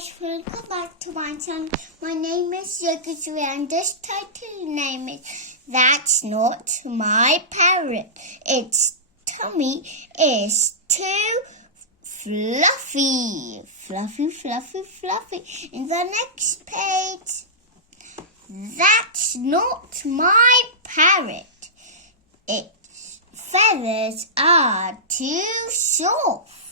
guys, welcome back to my channel. My name is Yogyasri and this title name is That's Not My Parrot. Its tummy is too fluffy. Fluffy, fluffy, fluffy. In the next page, that's not my parrot. Its feathers are too soft.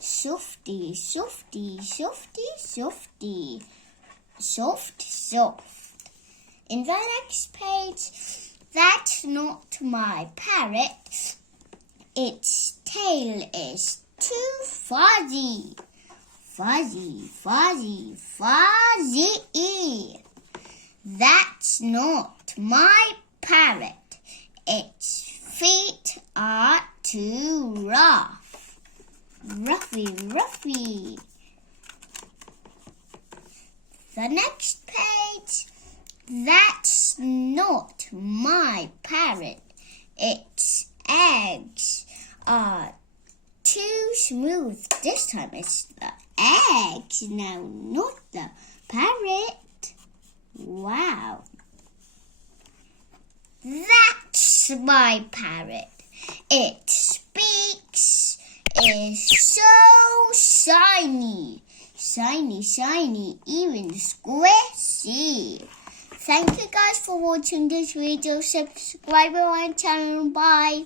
Softy, softy, softy, softy. Soft, soft. In the next page, that's not my parrot. Its tail is too fuzzy. Fuzzy, fuzzy, fuzzy. That's not my parrot. Its feet are too rough. Ruffy, ruffy. The next page, that's not my parrot. Its eggs are too smooth. This time it's the eggs now, not the parrot. Wow. That's my parrot. It speaks. Is so shiny. Shiny, shiny, even squishy. Thank you guys for watching this video. Subscribe to my channel. Bye.